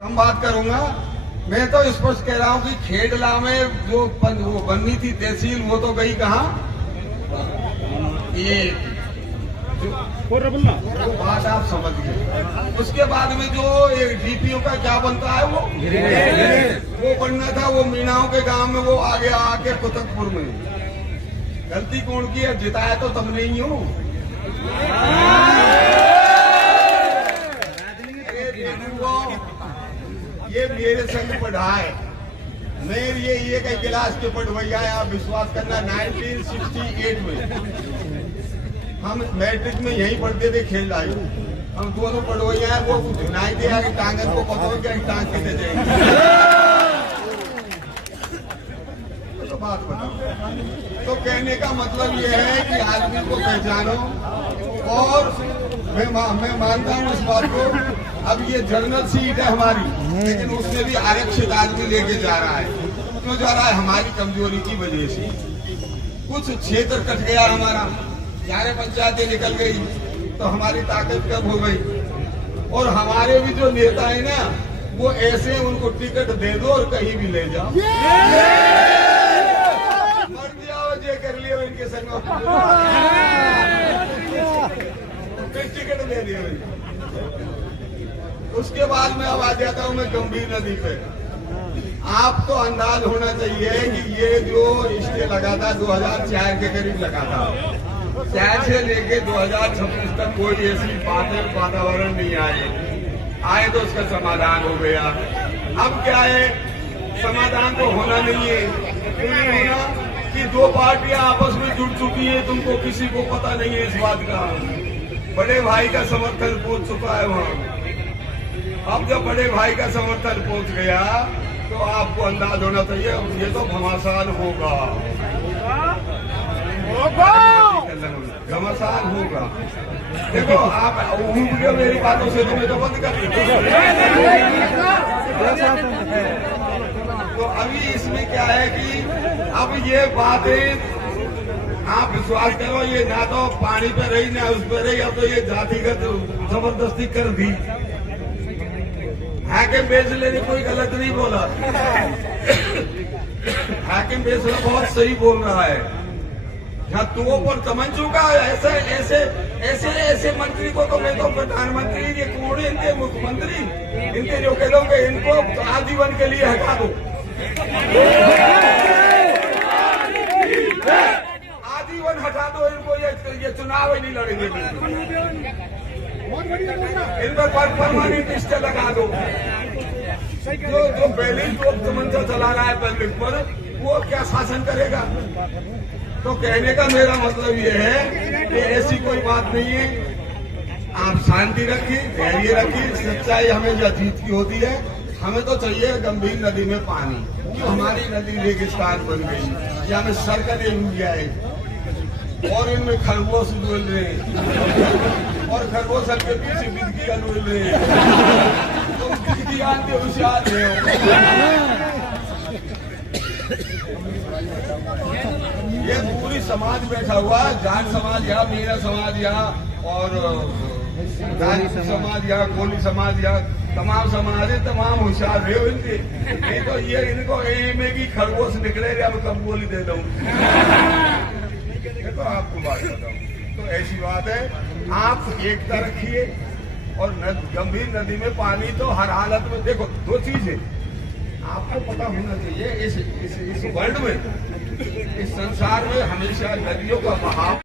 कम बात करूंगा। मैं तो स्पष्ट कह रहा हूं कि खेडला में जो वो बननी थी तहसील वो तो गई कहाँ। ये वो बात आप समझ गए। उसके बाद में जो डीपीओ का क्या बनता है वो बनना था, वो मीनाओं के गांव में वो आगे आके कुतुबपुर में। गलती कौन की है? जिताया तो तुम नहीं हो। ये मेरे संग पढ़ा है। मैं ये कई क्लास के पढ़वैया है, आप विश्वास करना। 1968 में हम मैट्रिक में यहीं पढ़ते थे, खेल आई। हम दोनों पढ़वैया है, वो झुनाई दे आगे टांगन को पता हो क्या टांग के दे जाएंगे। तो बात बताओ। तो कहने का मतलब ये है कि आदमी को पहचानो। और मैं मानता हूँ इस बात को। अब ये जनरल सीट है हमारी, लेकिन उसमें भी आरक्षित आदमी लेके जा रहा है। क्यों जा रहा है? हमारी कमजोरी की वजह से। कुछ क्षेत्र कट गया हमारा, 11 पंचायतें निकल गई, तो हमारी ताकत कम हो गई। और हमारे भी जो नेता है ना, वो ऐसे उनको टिकट दे दो और कहीं भी ले जाओ। मर जाओ जे कर लियो इनके संग, टिकट दे दिए। उसके बाद में अब आ जाता हूं मैं गंभीर नदी पे। आपको अंदाज होना चाहिए कि ये जो स्टे लगा था 2004 के करीब लगा था। 4 से लेके 2026 तक कोई ऐसी बादल वातावरण नहीं आए तो उसका समाधान हो गया। अब क्या है? समाधान तो होना नहीं है। क्यों नहीं होना? कि दो पार्टियां आपस में जुड़ चुकी है, तुमको किसी को पता नहीं है इस बात का। बड़े भाई का समर्थन पहुंच चुका है वहां। अब जब बड़े भाई का समर्थन पहुंच गया तो आपको अंदाज होना चाहिए ये तो घमासान होगा। घमासान होगा। देखो आप मेरी बातों से तुम्हें तो बंद कर तो अभी इसमें क्या है कि अब ये बातें आप विश्वास करो, ये ना तो पानी पे रही ना उस पे रही। अब तो ये जातिगत जबरदस्ती कर दी। हाकिम फैसले ने कोई गलत नहीं बोला। हाकिम फैसला बहुत सही बोल रहा है। यहाँ तो पर समझ चुका है। ऐसे मंत्री को तो मैं तो प्रधानमंत्री, ये कौन है इनके मुख्यमंत्री, इनके जो कह दोगे इनको आजीवन के लिए हटा दो। आजीवन हटा दो इनको, ये चुनाव ही नहीं लड़ेंगे। इन पर परमानेंट स्टे लगा दो। जो पहले मुख्यमंत्री चला रहा है पब्लिक पर, वो क्या शासन करेगा? तो कहने का मेरा मतलब ये है कि ऐसी कोई बात नहीं है। आप शांति रखिए, धैर्य रखिए। सच्चाई हमेशा जीत की होती है। हमें तो चाहिए गंभीर नदी में पानी। क्यों हमारी नदी रेगिस्तान बन गई, या हमें सरकने हुई है और इनमें खरगोश डोल रहे हैं और खरगोश के पीछे बिजली डोल रहे हैं। तुम बिजली आते होशियार रहे हो। ये पूरी समाज बैठा हुआ, जाट समाज या मेरा समाज या और समाज या कोली समाज या तमाम समाज है, तमाम होशियार रहे हो इनके। नहीं तो ये इनको एम की खरगोश निकले, अब कब गोली दे दूं। तो आपको बात बताऊं तो ऐसी बात है। आप एकता रखिए। और गंभीर नदी में पानी तो हर हालत में। देखो दो चीज है आपको पता होना चाहिए। इस वर्ल्ड में, इस संसार में हमेशा नदियों का बहाव